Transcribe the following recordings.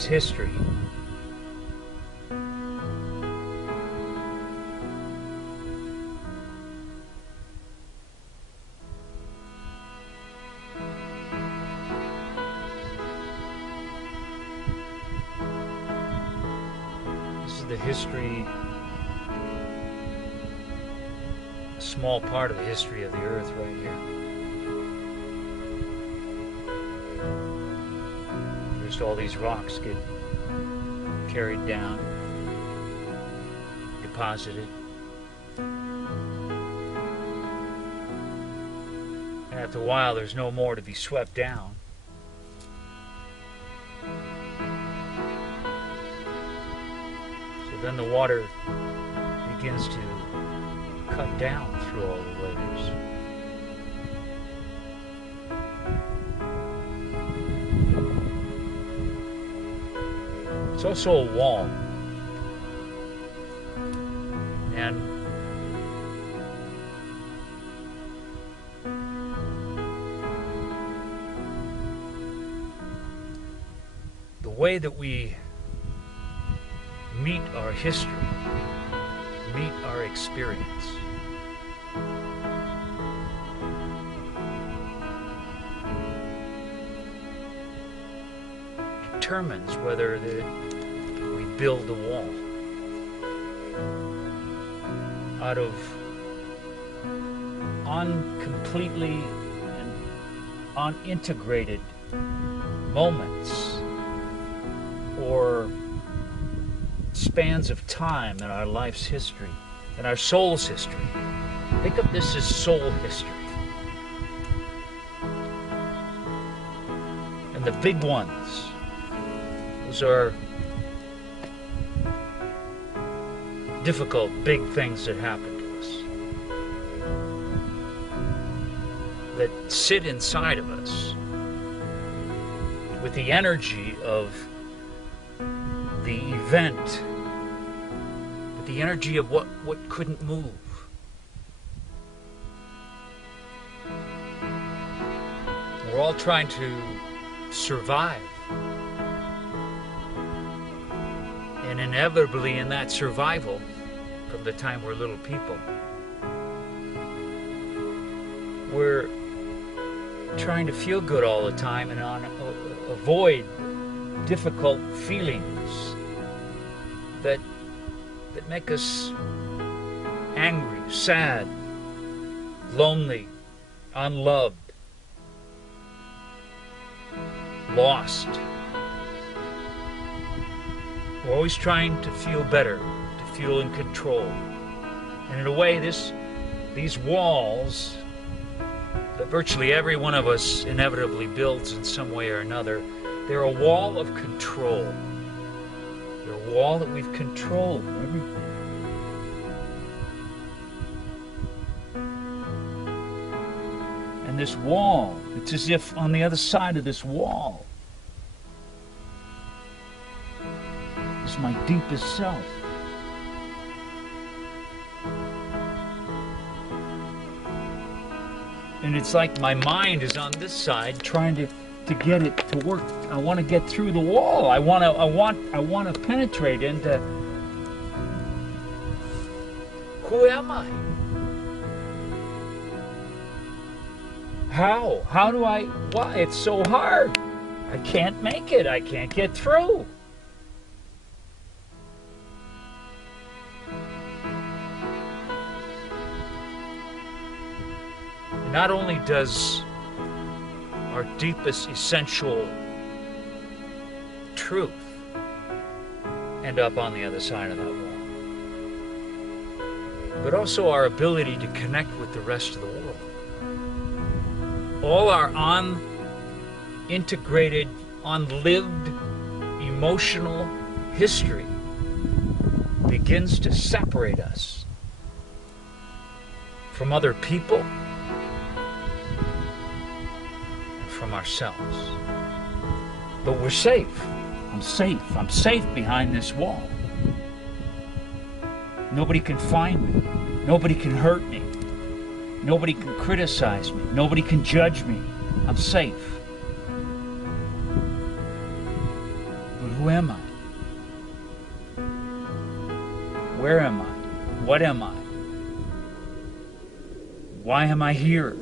is history. This is the history, a small part of the history of the earth right here. First all these rocks get carried down, deposited, and after a while there's no more to be swept down. So then the water begins to cut down through all the layers. It's also a wall. And the way that we meet our history, meet our experience, determines whether we build a wall out of uncompletely and unintegrated moments or spans of time in our life's history, in our soul's history. Think of this as soul history. And the big ones, those are difficult, big things that happen to us, that sit inside of us with the energy of the event, with the energy of what couldn't move. We're all trying to survive. And inevitably in that survival, from the time we're little people, we're trying to feel good all the time and avoid difficult feelings that make us angry, sad, lonely, unloved, lost. We're always trying to feel better, to feel in control. And in a way, these walls that virtually every one of us inevitably builds in some way or another, they're a wall of control. They're a wall that we've controlled everything. And this wall, it's as if on the other side of this wall is my deepest self. And it's like my mind is on this side trying to get it to work. I want to get through the wall. I want to penetrate into who am I? How do I? Why? It's so hard. I can't make it. I can't get through. Not only does our deepest essential truth end up on the other side of that wall, but also our ability to connect with the rest of the world. All our unintegrated, unlived emotional history begins to separate us from other people, from ourselves. But we're safe. I'm safe. I'm safe behind this wall. Nobody can find me. Nobody can hurt me. Nobody can criticize me. Nobody can judge me. I'm safe. But Who am I? Where am I? What am I? Why am I here?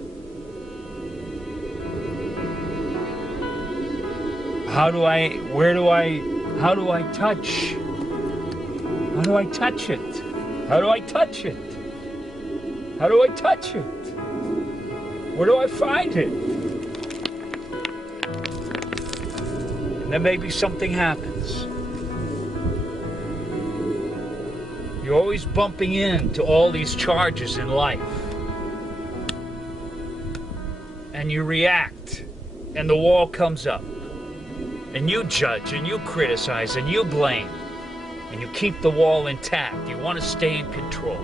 How do I touch? How do I touch it? How do I touch it? How do I touch it? Where do I find it? And then maybe something happens. You're always bumping into all these charges in life. And you react, and the wall comes up. And you judge, and you criticize, and you blame. And you keep the wall intact. You want to stay in control.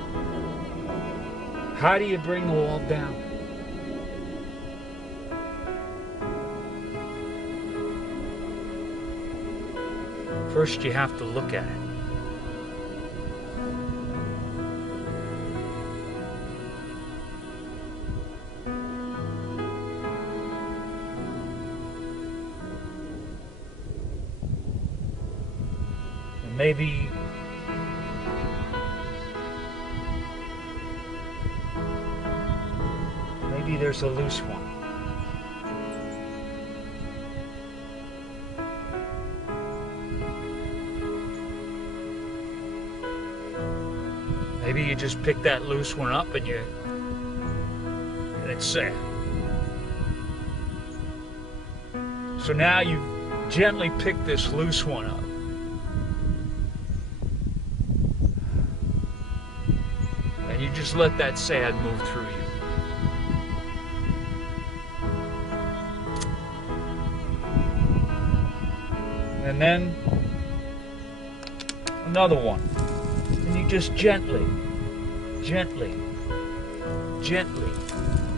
How do you bring the wall down? First, you have to look at it. And maybe there's a loose one. Maybe you just pick that loose one up and it's sad. So now you gently pick this loose one up. And you just let that sad move through you. And then another one. And you just gently,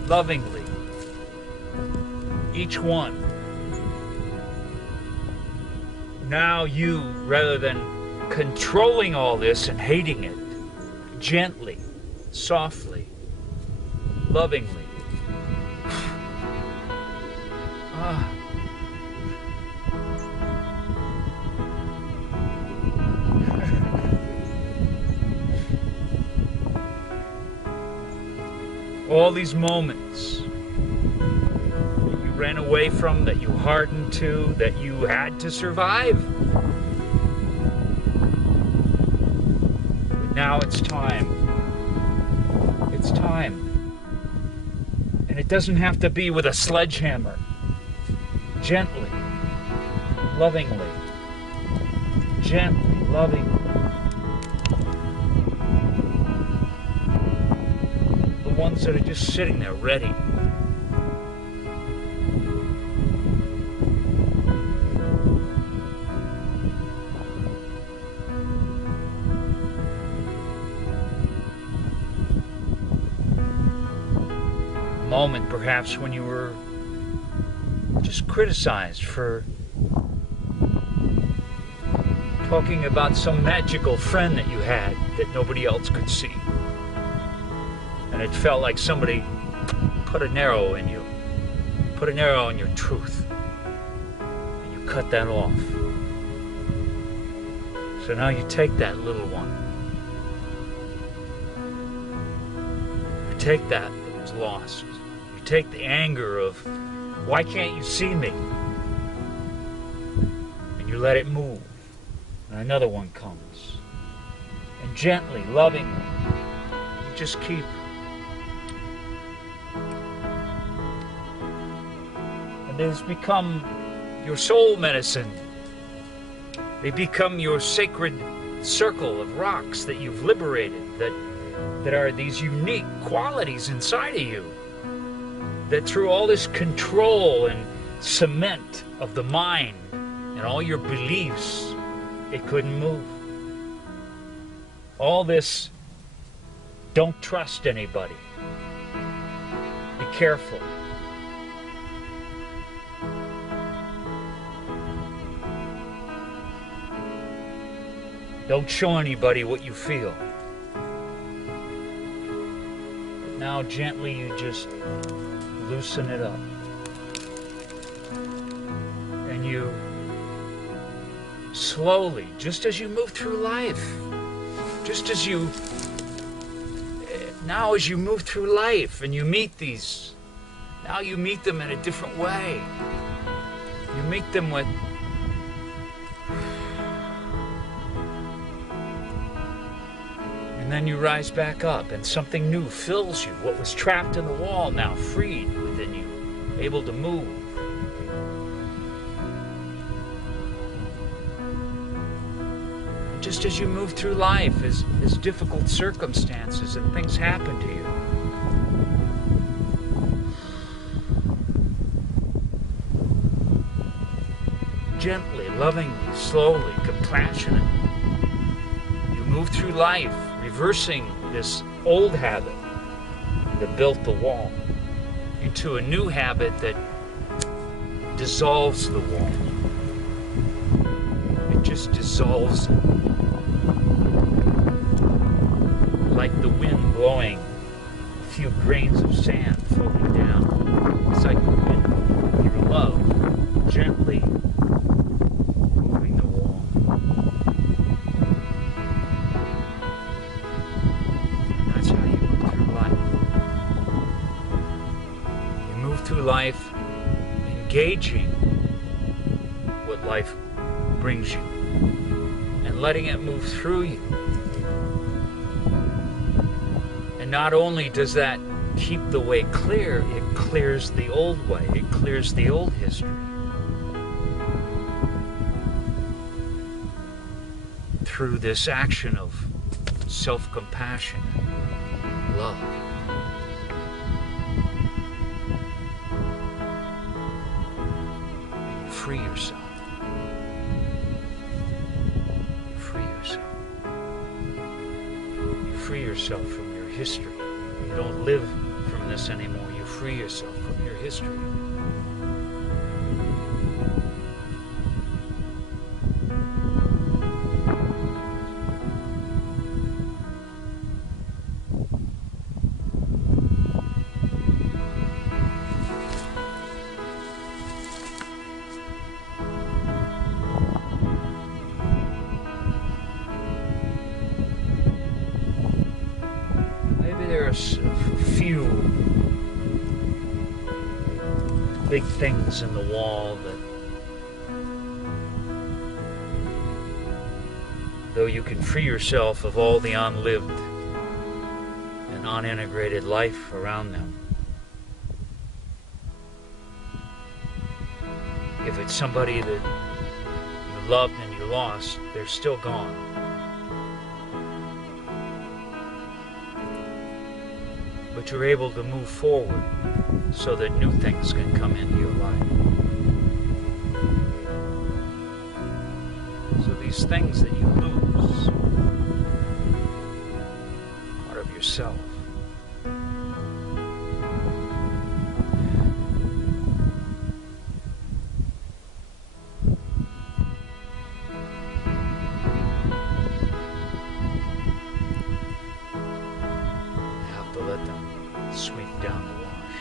lovingly, each one. Now you, rather than controlling all this and hating it, gently, softly, lovingly. All these moments that you ran away from, that you hardened to, that you had to survive. But now it's time. It's time. And it doesn't have to be with a sledgehammer. Gently, lovingly, gently, lovingly. Ones that are just sitting there ready. A moment perhaps when you were just criticized for talking about some magical friend that you had that nobody else could see. And it felt like somebody put an arrow in you, put an arrow in your truth, and you cut that off. So now you take that little one, you take that was lost, you take the anger of, why can't you see me? And you let it move, and another one comes. And gently, lovingly, you just keep. It has become your soul medicine. They become your sacred circle of rocks that you've liberated, that are these unique qualities inside of you, that through all this control and cement of the mind and all your beliefs, it couldn't move. All this, don't trust anybody. Be careful. Don't show anybody what you feel. But now gently you just loosen it up. And you slowly, just as you move through life, just as you, now as you move through life and you meet these, now you meet them in a different way. You meet them with and then you rise back up and something new fills you. What was trapped in the wall now freed within you, able to move. And just as you move through life, as difficult circumstances and things happen to you, gently, lovingly, slowly, compassionately, you move through life, reversing this old habit that built the wall into a new habit that dissolves the wall. It just dissolves it. Like the wind blowing a few grains of sand floating down. It's like the wind, your love, gently moving the wall. And that's how you move through life. You move through life engaging what life brings you and letting it move through you. And not only does that keep the way clear, it clears the old way, it clears the old history. Through this action of self-compassion and love. You free yourself. You free yourself. You free yourself from your history. You don't live from this anymore. You free yourself from your history. There's a few big things in the wall that, though you can free yourself of all the unlived and unintegrated life around them, if it's somebody that you loved and you lost, they're still gone. But you're able to move forward so that new things can come into your life. So these things that you lose, part of yourself, let them sweep down the wash.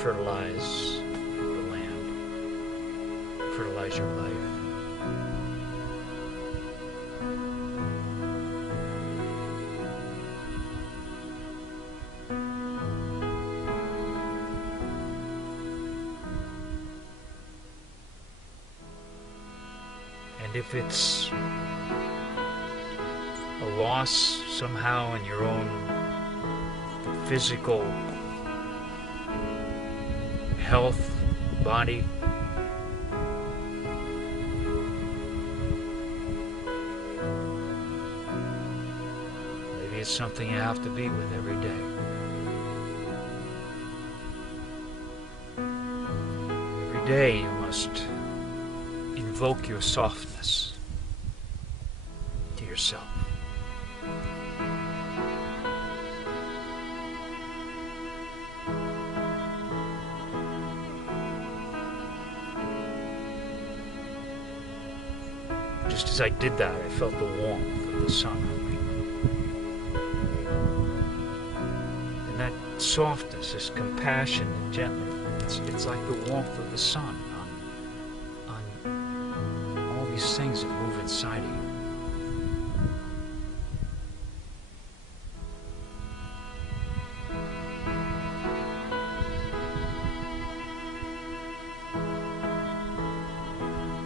Fertilize the land. Fertilize your life. And if it's a loss somehow in your own physical health, body, maybe it's something you have to be with every day. Every day you must invoke your softness to yourself. Just as I did that, I felt the warmth of the sun on me. And that softness, this compassion and gently, it's like the warmth of the sun these things that move inside of you.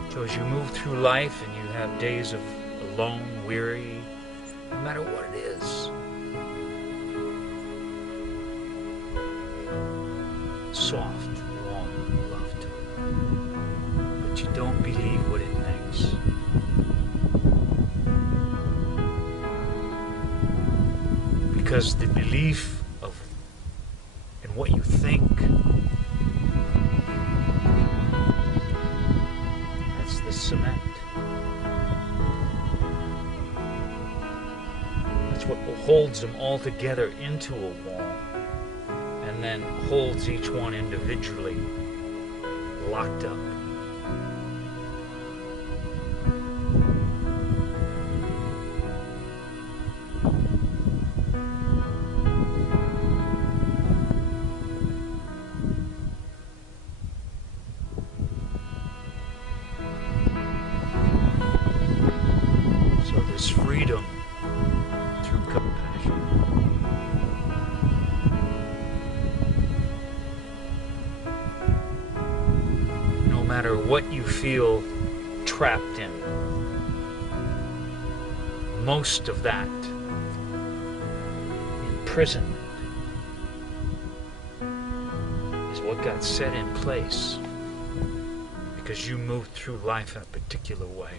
So as you move through life and you have days of alone, weary, no matter what it is, soft, warm love to it. But you don't believe what it thinks. Because the belief in what you think, that's the cement. That's what holds them all together into a wall, and then holds each one individually locked up. So this freedom through compassion. No matter what you feel trapped in, most of that imprisonment is what got set in place because you moved through life in a particular way.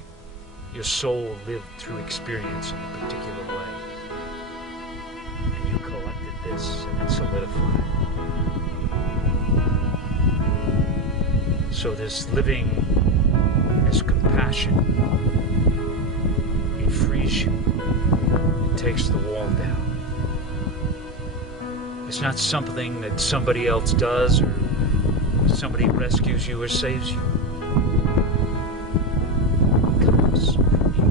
Your soul lived through experience in a particular way. And you collected this and it solidified. So this living as compassion, it frees you. It takes the wall down. It's not something that somebody else does or somebody rescues you or saves you. It comes from you.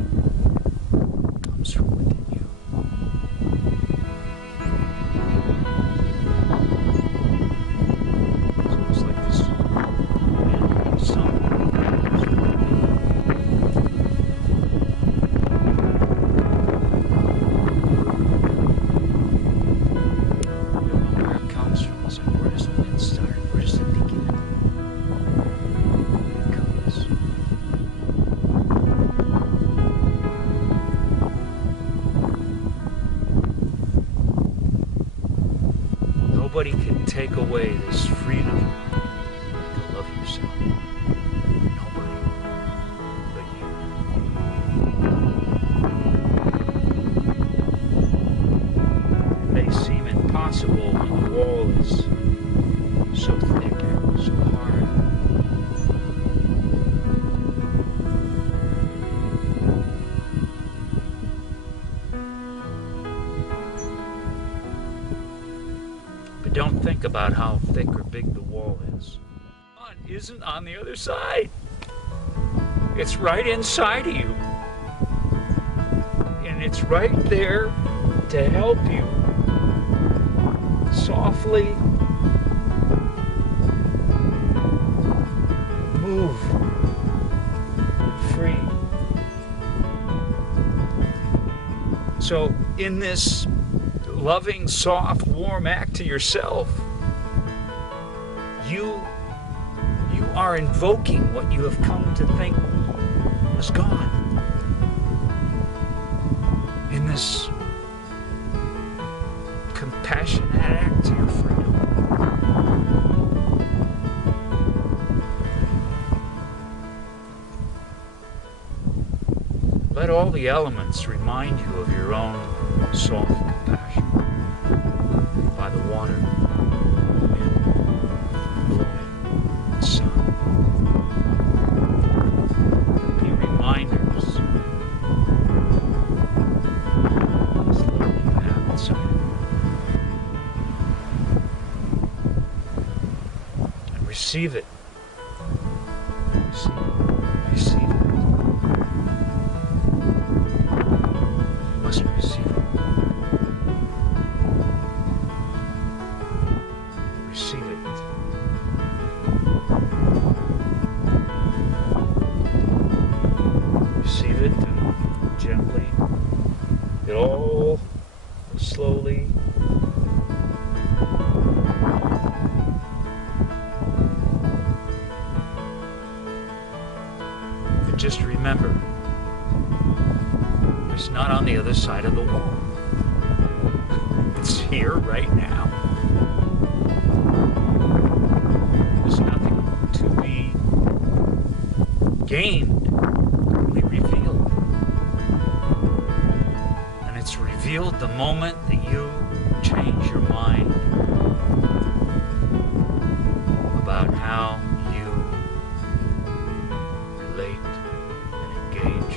It comes from within you. So it's like this random sun. Nobody can take away this freedom to love yourself. Nobody but you. It may seem impossible when the wall is so thick, so hard. But don't think about how thick or big the wall is. It isn't on the other side. It's right inside of you. And it's right there to help you softly move free. So in this loving, soft, warm act to yourself, you are invoking what you have come to think was gone. In this compassionate act to your freedom. Let all the elements remind you of your own soft compassion. By the water, the wind, the flowing, the sun. Be reminders of this love you have inside. And receive it. Receive it. Receive it. You must receive it. Receive it. receive it and gently. It all slowly. And just remember, it's not on the other side of the wall. It's here right now. There's nothing to be gained, only revealed. And it's revealed the moment that you change your mind about how you relate and engage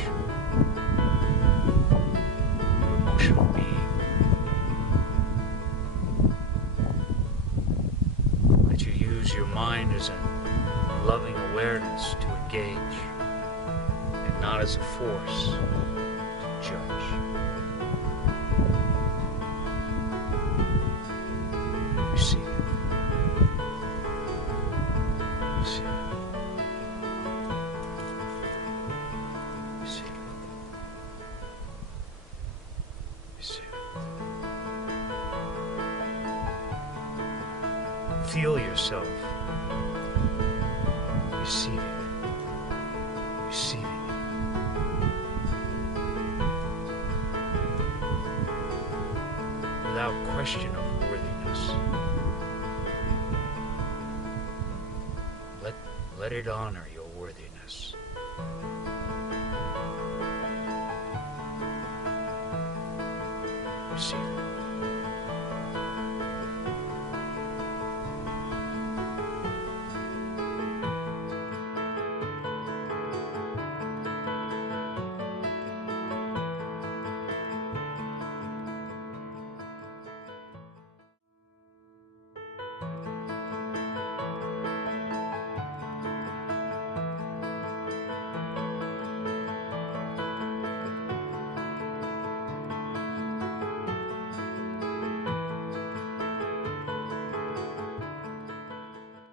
your emotional being. That you use your mind as a loving awareness to engage and not as a force to judge. You see it. You see it. You see it. You see it. Feel yourself receiving it. Receiving it. Without question of worthiness. Let it honor your worthiness. Receive it.